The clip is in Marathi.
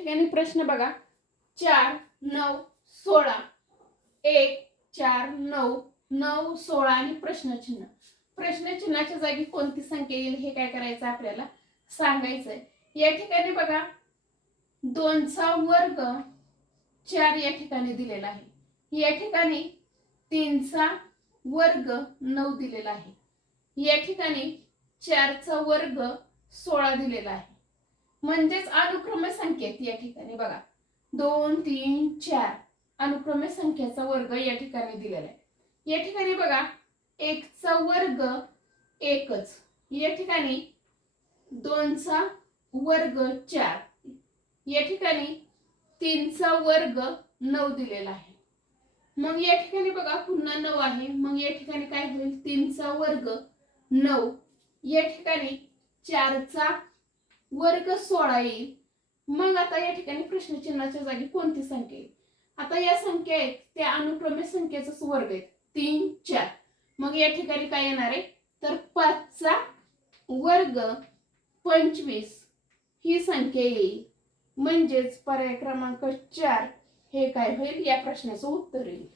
ठिकाणी प्रश्न बघा, 4 9 16, 1 4 9 9 16 आणि प्रश्नचिन्ह. प्रश्नचिन्हाच्या जागी कोणती संख्या येईल हे काय करायचं आपल्याला सांगायचंय. या ठिकाणी बघा 2 चा वर्ग 4 या ठिकाणी दिलेला आहे. या ठिकाणी 3 चा वर्ग 9 दिलेला आहे. या ठिकाणी 4 चा वर्ग 16 दिलेला आहे. म्हणजेच अनुक्रमे संख्या आहेत या ठिकाणी बघा 2 3 4 अनुक्रमे संख्येचा वर्ग या ठिकाणी दिलेला आहे. या ठिकाणी बघा 1 चा वर्ग 1च. या ठिकाणी 2 चा वर्ग 4. या ठिकाणी 3 चा वर्ग 9 दिलेला आहे. मग या ठिकाणी बघा पुन्हा 9 आहे. मग या ठिकाणी काय होईल 3 चा वर्ग 9. या ठिकाणी 4 चा वर्ग 16 येईल. मग आता या ठिकाणी प्रश्नचिन्हाच्या जागी कोणती संख्या येईल. आता या संख्या आहेत त्या अनुक्रमे संख्येचाच वर्ग आहे 3 4. मग या ठिकाणी काय येणार आहे तर 5 चा वर्ग 25 ही संख्या येईल. म्हणजेच पर्याय क्रमांक 4 हे काय होईल या प्रश्नाचं उत्तर येईल.